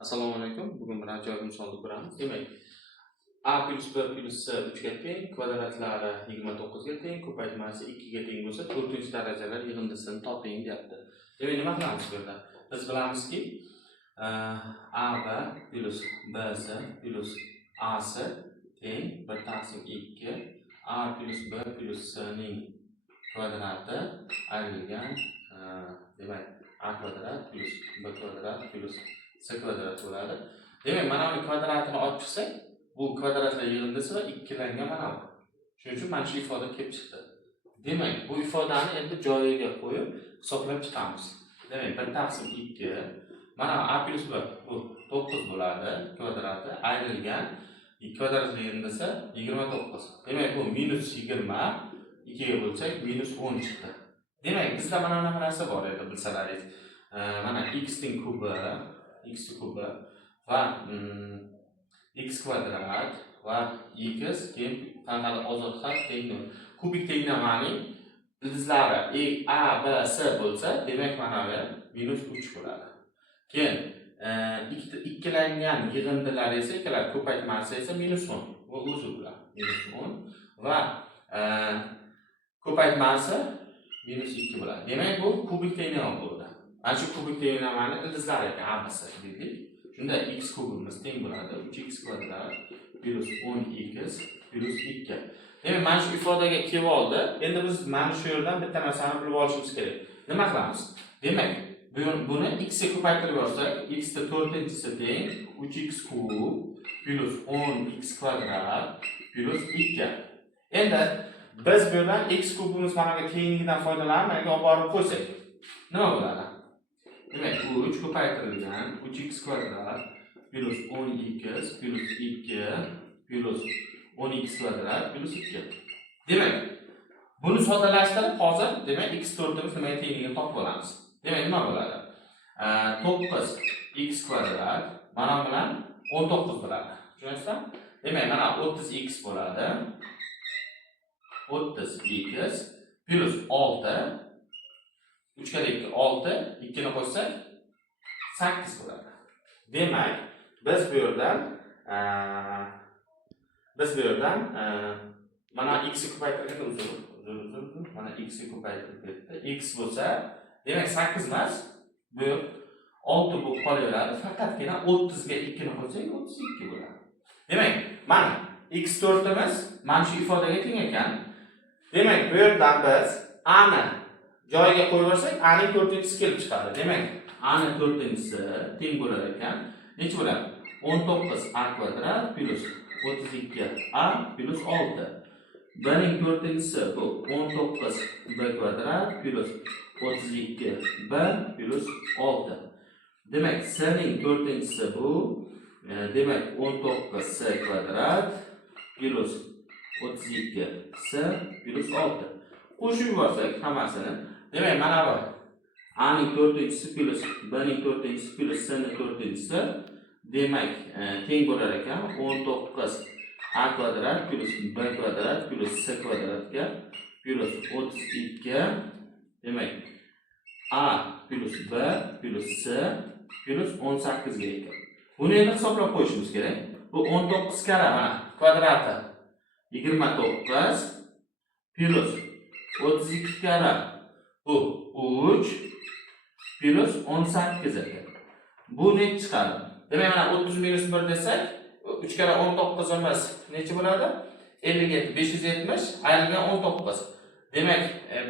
Assalomu alaykum. Bugun bir ajoyib misolni ko'ramiz. Demak, a plus b plus c 3 ga teng, kvadratlari 29 ga teng, ko'paytmasi 2 ga teng bo'lsa, 4-darajalar yig'indisini toping deyapti. Demak, nima qilamiz bu yerda? Biz bilamizki, ab plus bc plus ac teng 1/2 a plus b plus c ning kvadrati ayrilgan, demak, a kvadrat plus b kvadrat plus c kvadrat bo'ladi. Demak, mana bu kvadratini olib chiqsak, bu kvadratlar yig'indisi va ikkilangan mana bu. Shuning uchun mana shu ifoda kelib chiqdi. Demak, bu ifodani endi joyiga qo'yib hisoblab chiqamiz. Demak, 1/2 mana a plus b bu 9 bo'ladi, kvadrati ayrilgan kvadratlar yig'indisi 29. Demak, bu minus 20 2 ga bo'lsak minus 10 chiqdi. Demak, bizda mana bunaqa narsa bor edi, bilsalaringiz. Mana x ning kubi va x kvadrat va x keyin qanaqa ozod xat teng 0. Kubik tenglamani ildizlari a, b, c bo'lsa, demak mana bu minus 3 bo'ladi. Keyin ikkilangan yig'indilar esa, ikkilar ko'paytmasi esa minus 10. Bu o'zi bo'ladi. Minus 10 va ko'paytmasi minus 2 bo'ladi. Demak, bu kubik tenglama bo'ldi. Mana shu kubik tenglamani ildizlari ekan a, b, c dedik. Shunda x kubimiz teng bo'ladi 3x kvadrat plus 10x plus 2. Demak, mana shu ifodaga kelib oldi. Endi biz mana shu yerdan bitta narsani bilib olishimiz kerak. Nima qilamiz? Demak, buni x ga ko'paytirib yorsak, x da 4-si teng 3x kub plus 10x kvadrat plus 2. Endi biz bu yerdan x kubimiz mana bu tengligidan foydalanib, mana olib borib qo'ysak, nima bo'ladi? Demak, bu 3 ko'paytirilgan 3x kvadrat plus 10x plus 2 plus 10x kvadrat plus 2. Demak, buni soddalashtirib hozir, demak, x4imiz nimaga tengligini topib olamiz. Demak, nima bo'ladi? 9x kvadrat mana bilan 19 bo'ladi. Tushunasizmi? Demak, mana 30x bo'ladi. 30x plus 6 3 kere 2 6, 2 ni qo'shsak 8 bo'ladi. Demak, biz bu yerdan mana x ni ko'paytirganda uzr. Mana x ni ko'paytirib ketdi. X bo'lsa, demak 8 emas, bu 6 bo'lib qolaveradi. Faqatgina 30 ga 2 ni qo'shsak 32 bo'ladi. Demak, mana x4imiz mana shu ifodaga teng ekan. Demak, bu yerdan biz a ni joyiga qo'yib yorsak, a ning 4-si kelib chiqadi. Demak, a ning 4-si teng bo'lar ekan. Nech bo'ladi? 19a kvadrat plus 32a plus 6. B ning 4-si bu 19b kvadrat plus 32b plus 6. Demak, c ning 4-si bu demak 19c kvadrat plus 32c plus 6. Qo'shib yuborsak hammasini, demak, mana bu a ning 4-si plus b ning 4-si plus c ning 4-si demak teng bo'lar ekan 19a kvadrat plus b kvadrat plus c kvadratga plus 32 demak a plus b plus c plus 18 ga ekan. Buni endi hisoblab qo'yishimiz kerak. Bu 19 kara mana kvadrati 29 plus 32 kara bu 3 plus 18 ekan. Bu nech chiqadi? Demak, mana 30 minus 1 desak, 3 kara 19 emas, necha bo'ladi? 57, 570 ayrilgan 19. Demak,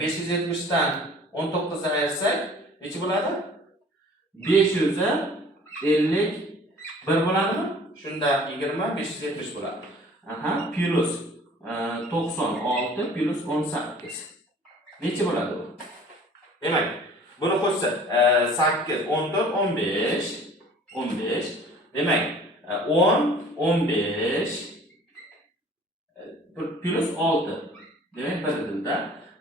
570 dan 19 ni ayirsak, necha bo'ladi? 551 bo'ladimi? Shunda 20 570 bo'ladi. Plus 96 plus 18. Necha bo'ladi bu? Demak, buni qo'shsak 8 14 15. Demak, 10 15 plus 6. Demak, bir dilda.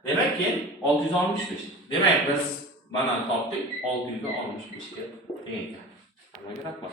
Demak, keyin 665. Demak, biz mana topdik 665 ga teng ekan. Hammaga rahmat.